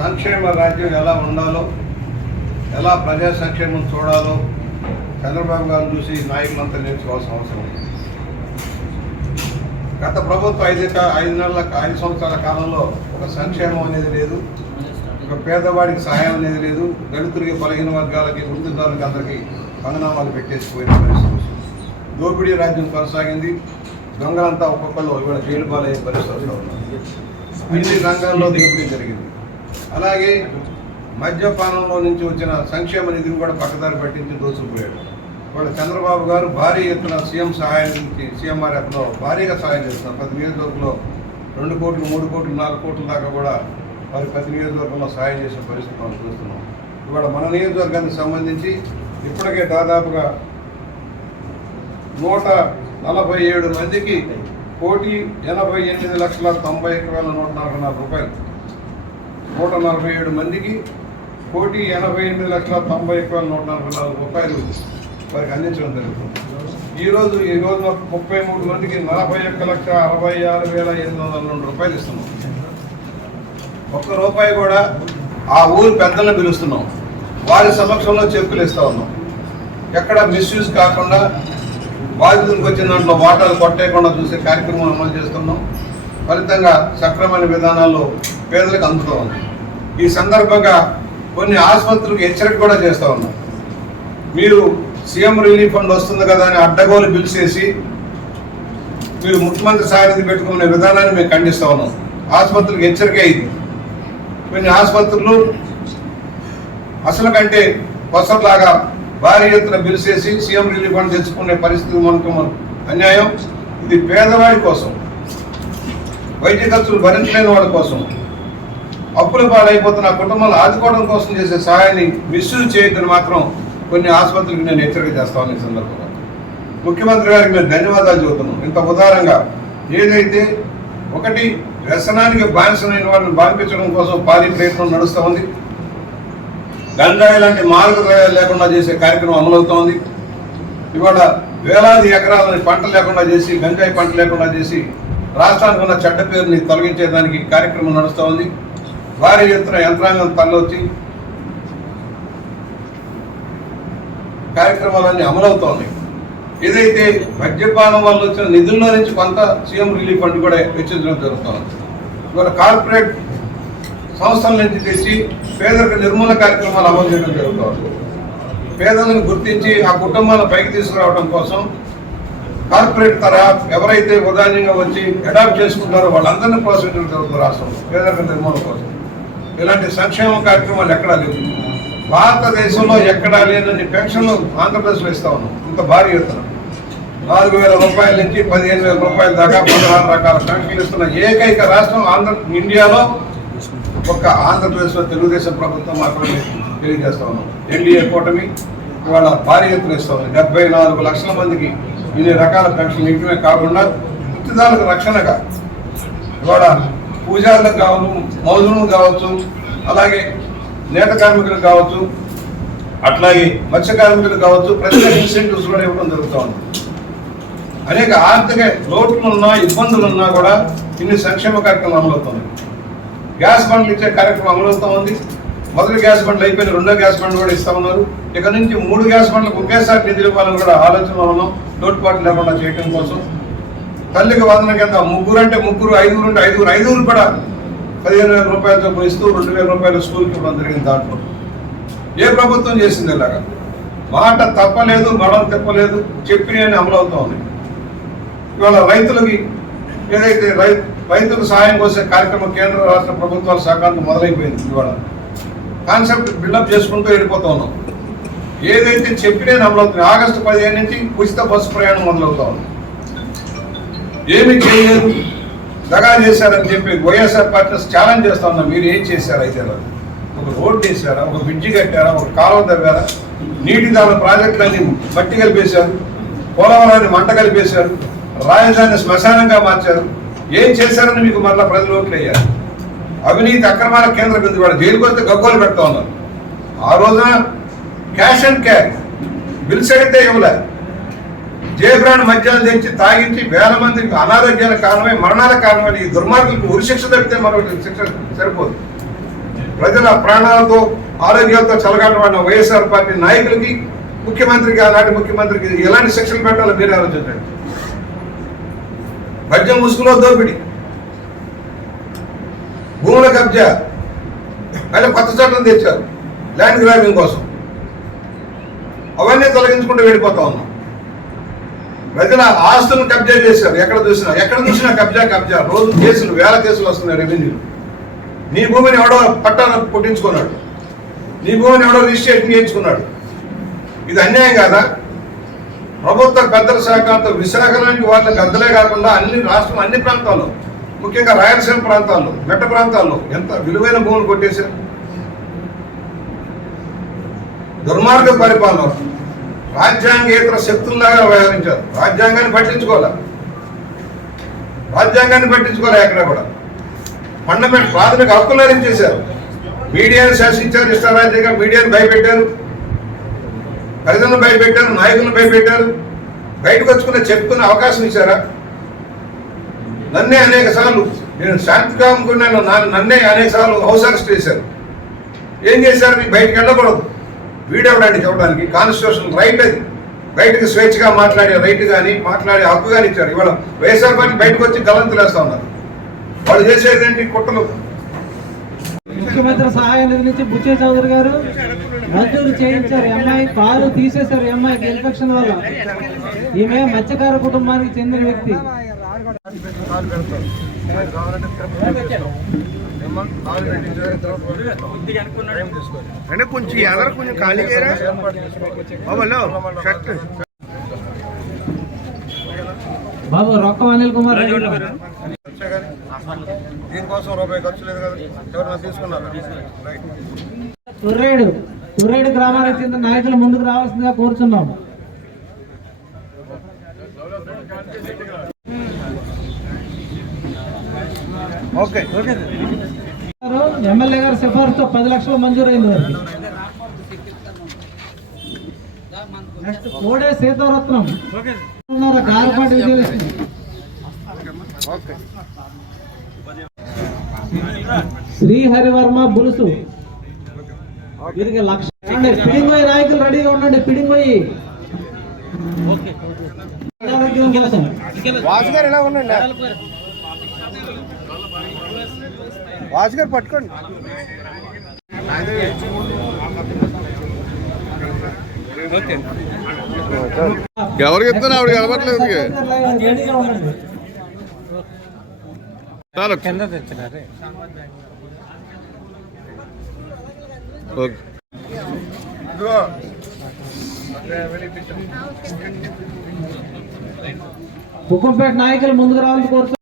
సంక్షేమ రాజ్యం ఎలా ఉండాలో ఎలా ప్రజా సంక్షేమం చూడాలో చంద్రబాబు గారిని చూసి నాయకులంతా నేర్చుకోవాల్సిన అవసరం ఉంది. గత ప్రభుత్వం ఐదు ఐదు నెలల ఐదు సంవత్సరాల కాలంలో ఒక సంక్షేమం అనేది లేదు ఒక పేదవాడికి సహాయం అనేది లేదు దళితులకి బలహీన వర్గాలకి వృత్తిదారులకి అందరికీ పంగనామాలు పెట్టేసి పోయిన పరిస్థితి దోపిడీ రాజ్యం కొనసాగింది దొంగలంతా ఒక్కొక్కళ్ళు ఇవాళ జైలు పాలయ్యే పరిస్థితుల్లో ఉన్నారు. రంగాల్లో దోపిడీ జరిగింది. అలాగే మద్యపానంలో నుంచి వచ్చిన సంక్షేమ నిధిని కూడా పక్కదారి పట్టించి దోచుకుపోయాడు. వాళ్ళు చంద్రబాబు గారు భారీ ఎత్తున సీఎం సహాయం నుంచి సీఎంఆర్ యాప్లో భారీగా సహాయం చేస్తున్నారు. ప్రతి నియోజకవర్గంలో రెండు కోట్లు మూడు కోట్లు నాలుగు కోట్ల దాకా కూడా వారి ప్రతి నియోజకవర్గంలో సహాయం చేసే పరిస్థితి మనం చూస్తున్నాం. ఇవాళ మన నియోజకవర్గానికి సంబంధించి ఇప్పటికే దాదాపుగా నూట నలభై ఏడు మందికి కోటి ఎనభై ఎనిమిది లక్షల తొంభై ఒక వేల నూట నలభై నాలుగు రూపాయలు నూట నలభై ఏడు మందికి కోటి ఎనభై ఎనిమిది లక్షల తొంభై ఒక్క నూట నలభై నాలుగు రూపాయలు వారికి అందించడం జరుగుతుంది. ఈరోజు ఈ రోజు ముప్పై మూడు మందికి నలభై ఒక్క లక్ష అరవై ఆరు వేల ఎనిమిది వందల రెండు రూపాయలు ఇస్తున్నాం. ఒక్క రూపాయి కూడా ఆ ఊరు పెద్దలను పిలుస్తున్నాం. వారి సమక్షంలో చెప్పులు ఇస్తూ ఉన్నాం. ఎక్కడ మిస్యూజ్ కాకుండా బాధితులకు వచ్చిన దాంట్లో వాటాలు కొట్టేయకుండా చూసే కార్యక్రమం అమలు చేస్తున్నాం. ఫలితంగా సక్రమైన విధానాల్లో పేదలకు అందుతూ ఉంది ఈ సందర్భంగా కొన్ని ఆసుపత్రులకు హెచ్చరిక కూడా చేస్తూ ఉన్నాం. మీరు సీఎం రిలీఫ్ ఫండ్ వస్తుంది కదా అని అడ్డగోలు బిల్స్ చేసి మీరు ముఖ్యమంత్రి సాయనిధి పెట్టుకునే విధానాన్ని మేము ఖండిస్తూ ఉన్నాం. ఆసుపత్రికి హెచ్చరిక అయింది. కొన్ని ఆసుపత్రులు అసలు కంటే కొసలాగా భారీ ఎత్తున బిల్స్ సీఎం రిలీఫ్ ఫండ్ తెచ్చుకునే పరిస్థితి మనకు అన్యాయం. ఇది పేదవాడి కోసం వైద్య ఖర్చులు భరించలేని వాడి కోసం. అప్పుల పాలైపోతున్న కుటుంబాలు ఆదుకోవడం కోసం చేసే సహాయాన్ని మిస్యూజ్ చేయొద్దని మాత్రం కొన్ని ఆసుపత్రులకు నేను హెచ్చరిక చేస్తాను ఈ సందర్భంగా. ముఖ్యమంత్రి గారికి మేము ధన్యవాదాలు చెబుతున్నాం. ఇంత ఉదారంగా ఏదైతే ఒకటి వ్యసనానికి బానిసమైన వాళ్ళని బాధించడం కోసం భారీ ప్రయత్నం నడుస్తూ ఉంది. గంజాయి లాంటి మార్గద్రవ్యాలు లేకుండా చేసే కార్యక్రమం అమలవుతోంది. ఇవాళ వేలాది ఎకరాలని పంట లేకుండా చేసి గంజాయి పంట లేకుండా చేసి రాష్ట్రానికి ఉన్న చెడ్డ పేరుని తొలగించేదానికి కార్యక్రమం నడుస్తూ ఉంది. భారీ ఎత్తున యంత్రాంగం తరలివచ్చి కార్యక్రమాలన్నీ అమలవుతోంది. ఏదైతే మద్యపానం వల్ల వచ్చిన నిధుల్లో నుంచి కొంత సీఎం రిలీఫ్ ఫండ్ కూడా వెచ్చించడం జరుగుతుంది. ఇవాళ కార్పొరేట్ సంస్థల నుంచి తెచ్చి పేదరిక నిర్మూలన కార్యక్రమాలు అమలు చేయడం జరుగుతుంది. పేదలను గుర్తించి ఆ కుటుంబాలను పైకి తీసుకురావడం కోసం కార్పొరేట్ తరహా ఎవరైతే ఉదాహరణంగా వచ్చి అడాప్ట్ చేసుకుంటారో వాళ్ళందరినీ ప్రోత్సహించడం జరుగుతుంది రాష్ట్రంలో పేదరిక నిర్మూలన కోసం. ఇలాంటి సంక్షేమ కార్యక్రమాలు ఎక్కడా లేవు. భారతదేశంలో ఎక్కడా లేనన్ని పెన్షన్లు ఆంధ్రప్రదేశ్లో ఇస్తా ఉన్నాం. ఇంత భారీ ఎత్తున. నాలుగు వేల రూపాయల నుంచి పదిహేను వేల రూపాయల దాకా పదహారు రకాల పెన్షన్లు ఇస్తున్న ఏకైక రాష్ట్రం ఆంధ్ర ఇండియాలో ఒక్క ఆంధ్రప్రదేశ్లో తెలుగుదేశం ప్రభుత్వం మాత్రమే తెలియజేస్తా ఉన్నాం. ఎన్డీఏ కూటమి ఇవాళ భారీ ఎత్తున ఇస్తా ఉంది. డెబ్బై నాలుగు లక్షల మందికి ఇన్ని రకాల పెన్షన్లు ఇవ్వడమే కాకుండా వృత్తిదారులకు రక్షణగా ఇవాళ పూజారులకు కావచ్చు మౌజులకు కావచ్చు అలాగే నేత కార్మికులకు కావచ్చు అట్లాగే మత్స్య కార్మికులకు కావచ్చు ప్రత్యేక ఇన్సెంటివ్స్ కూడా ఇవ్వడం జరుగుతూ ఉంది. అనేక ఆర్థిక లోటులున్నా ఇబ్బందులున్నా కూడా ఇన్ని సంక్షేమ కార్యక్రమాలు అమలవుతున్నాయి గ్యాస్ బండ్లు ఇచ్చే కార్యక్రమం అమలవుతూ ఉంది. మొదటి గ్యాస్ బండ్లు అయిపోయిన రెండో గ్యాస్ బండ్లు కూడా ఇస్తా ఉన్నారు. ఇక నుంచి మూడు గ్యాస్ బండ్లకు ఒకేసారి నిధులు ఇవ్వాలని కూడా ఆలోచన ఉన్నాం. లోటుపాటు లేకుండా చేయడం కోసం తల్లికి వందన కింద ముగ్గురు అంటే ముగ్గురు ఐదుగురు అంటే ఐదుగురు ఐదుగురు కూడా పదిహేను వేల రూపాయలతో ఇస్తూ రెండు వేల రూపాయల స్కూల్కి ఇవ్వడం జరిగింది దాంట్లో. ఏ ప్రభుత్వం చేసింది ఇలాగా? మాట తప్పలేదు మడం తప్పలేదు చెప్పిన అమలవుతా ఉంది. ఇవాళ రైతులకి ఏదైతే రై రైతులకు సహాయం కోసే కార్యక్రమం కేంద్ర రాష్ట్ర ప్రభుత్వాల సహకారం మొదలైపోయింది ఇవాళ. కాన్సెప్ట్ బిల్డప్ చేసుకుంటూ వెళ్ళిపోతా ఉన్నాం. ఏదైతే చెప్పిన అమలవుతుంది ఆగస్టు పదిహేను నుంచి ఉచిత బస్సు ప్రయాణం మొదలవుతా ఉంది. ఏమి చేయలేదు? దగా చేశారని చెప్పి వైఎస్ఆర్ పార్టీ ఛాలెంజ్ చేస్తా ఉన్నాం మీరు ఏం చేశారు అయితే ఒక రోడ్ వేసారా ఒక బ్రిడ్జి కట్టారా? ఒక కాలువ తవ్వారా? నీటి దాని ప్రాజెక్టులన్నీ మట్టి కలిపేశారు పోలవరాన్ని మంట కలిపేశారు రాజధాని శ్మశానంగా మార్చారు. ఏం చేశారని మీకు మరలా ప్రజలు ఓట్లు అయ్యారు అవినీతి అక్రమాల కేంద్ర బిందు కూడా జైలుకి వస్తే గగ్గోలు పెడతా ఉన్నారు. ఆ రోజున క్యాష్ అండ్ క్యాష్. బిల్స్ అడిగితే ఇవ్వలేదు జయబ్రాండ్ మద్యాలు తెచ్చి తాగించి వేల మందికి అనారోగ్యాల కారణమై మరణాల కారణమై ఈ దుర్మార్గులకు ఉరిశిక్ష తప్పితే మరొకటి శిక్ష సరిపోదు. ప్రజల ప్రాణాలతో ఆరోగ్యాలతో చలగాటమైన వైఎస్ఆర్ పార్టీ నాయకులకి ముఖ్యమంత్రికి ఆనాటి ముఖ్యమంత్రికి ఎలాంటి శిక్షలు పెట్టాలో మీరు ఆలోచించండి. మద్యం ముసుగులో దోపిడి. భూముల కబ్జా. మళ్ళీ కొత్త చట్టం తెచ్చారు. ల్యాండ్ గ్రాబింగ్ కోసం. అవన్నీ తొలగించుకుంటూ వెళ్ళిపోతా ఉన్నాం. ప్రజల ఆస్తులను కబ్జా చేశారు. ఎక్కడ చూసినా ఎక్కడ చూసినా కబ్జా కబ్జా. రోజు కేసులు వేల కేసులు వస్తున్నాయి రెవెన్యూ నీ భూమిని ఎవడో పట్టాన పుట్టించుకున్నాడు. నీ భూమిని ఎవడో రిజిస్ట్రేషన్ చేయించుకున్నాడు. ఇది అన్యాయం కాదా? ప్రభుత్వ పెద్దల సహకారంతో విశాఖ లాంటి వాళ్ళ గద్దలే కాకుండా అన్ని రాష్ట్రం అన్ని ప్రాంతాల్లో ముఖ్యంగా రాయలసీమ ప్రాంతాల్లో మెట్ట ప్రాంతాల్లో ఎంత విలువైన భూములు కొట్టేశారు? దుర్మార్గ పరిపాలన. రాజ్యాంగేతర శక్తుల్లాగా వ్యవహరించారు. రాజ్యాంగాన్ని పట్టించుకోలే రాజ్యాంగాన్ని పట్టించుకోలే ఎక్కడ కూడా? ఫండమెంట్ ప్రాథమిక హక్కులు చేశారు మీడియాను శాసించారు ఇష్టారాజ్యంగా మీడియాను భయపెట్టారు. ప్రజలను భయపెట్టారు నాయకులను భయపెట్టారు. బయటకు వచ్చుకునే చెప్పుకునే అవకాశం ఇచ్చారా? నన్నే అనేక సార్లు నేను శాంతిగా అనుకున్నాను నా- నన్నే అనేక సార్లు హౌస్ అరెస్ట్ చేశారు. ఏం చేశారు? నీకు బయటకు వెళ్ళకూడదు. వీడెవడానికి చెప్పడానికి కాన్స్టిట్యూషన్ రైట్ అది. బయటకు స్వేచ్ఛగా మాట్లాడే రైట్ కానీ మాట్లాడే హక్కు కానీ ఇచ్చారు. ఇవాళ వైఎస్ఆర్ పార్టీ బయటకు వచ్చి గలంతులు వేస్తా ఉన్నారు. వాళ్ళు చేసేది ఏంటి? కుట్రలు. ముఖ్యమంత్రి సహాయ నిధి నుంచి బుచ్చే చౌదరి గారు మంజూరు చేయించారు. అమ్మాయి కాలు తీసేశారు. అమ్మాయికి ఇన్ఫెక్షన్ వల్ల. ఈమె మత్స్యకార కుటుంబానికి చెందిన వ్యక్తి. అంటే కొంచెం ఎదర కొంచెం ఖాళీ చేయరా? బాబులో షర్ట్. బాబు రొక్కం అనిల్ కుమార్ దీనికోసం రూపాయి ఖర్చు లేదు కదా. ఎవరైనా తీసుకున్నారు? తుర్రేడు. తుర్రేడు గ్రామానికి చెందిన నాయకులు ముందుకు రావాల్సిందిగా కోరుచున్నాం. ఓకే. ఎమ్మెల్యే గారి సిఫార్సుతో పది లక్షలు మంజూరైంది నెక్స్ట్ కోడే సీతారత్నం. గారపాటి విజయలక్ష్మి. ఓకే. శ్రీ హరివర్మ బులుసు వీరికి లక్ష పిడింగోయి నాయకులు రెడీగా ఉండండి. పిడింగోయి. వాసు గారు ఎలా ఉండండి? వాసు గారు పట్టుకోండి. ఎవరికి చెప్తాను ఆవిడ ఇదిగో కుక్కంపేట నాయకులు ముందుకు రావాలని కోరుతూ